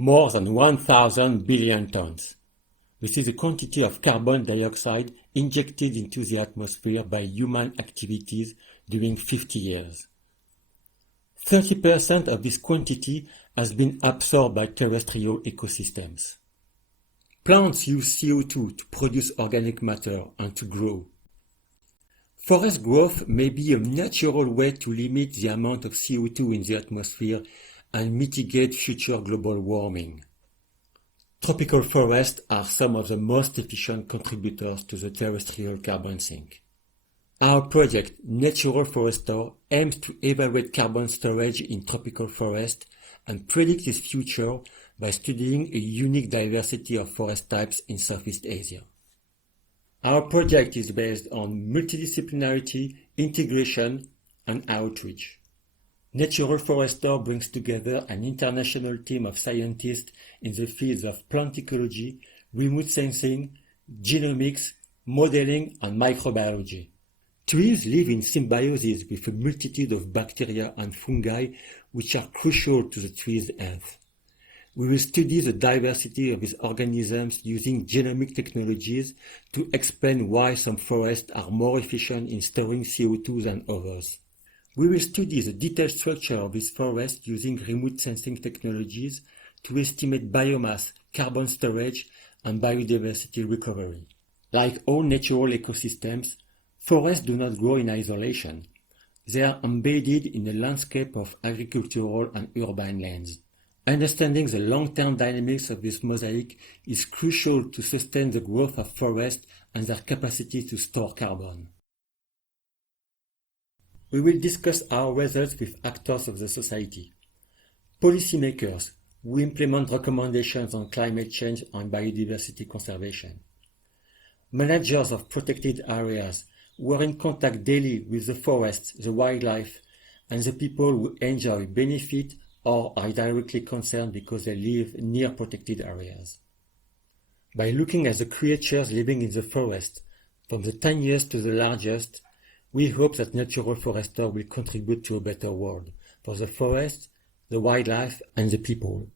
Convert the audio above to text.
more than 1,000 billion tons. This is the quantity of carbon dioxide injected into the atmosphere by human activities during 50 years. 30% of this quantity has been absorbed by terrestrial ecosystems. Plants use CO2 to produce organic matter and to grow. Forest growth may be a natural way to limit the amount of CO2 in the atmosphere and mitigate future global warming. Tropical forests are some of the most efficient contributors to the terrestrial carbon sink. Our project, Natural Forestore, aims to evaluate carbon storage in tropical forests and predict its future by studying a unique diversity of forest types in Southeast Asia. Our project is based on multidisciplinarity, integration, and outreach. Natural Forestore brings together an international team of scientists in the fields of plant ecology, remote sensing, genomics, modeling, and microbiology. Trees live in symbiosis with a multitude of bacteria and fungi which are crucial to the tree's health. We will study the diversity of these organisms using genomic technologies to explain why some forests are more efficient in storing CO2 than others. We will study the detailed structure of these forests using remote sensing technologies to estimate biomass, carbon storage, and biodiversity recovery. Like all natural ecosystems, forests do not grow in isolation. They are embedded in a landscape of agricultural and urban lands. Understanding the long-term dynamics of this mosaic is crucial to sustain the growth of forests and their capacity to store carbon. We will discuss our results with actors of the society, policymakers who implement recommendations on climate change and biodiversity conservation, managers of protected areas who are in contact daily with the forests, the wildlife, and the people who enjoy, benefit, or are directly concerned because they live near protected areas. By looking at the creatures living in the forest, from the tiniest to the largest, we hope that Natural Forestore will contribute to a better world for the forest, the wildlife, and the people.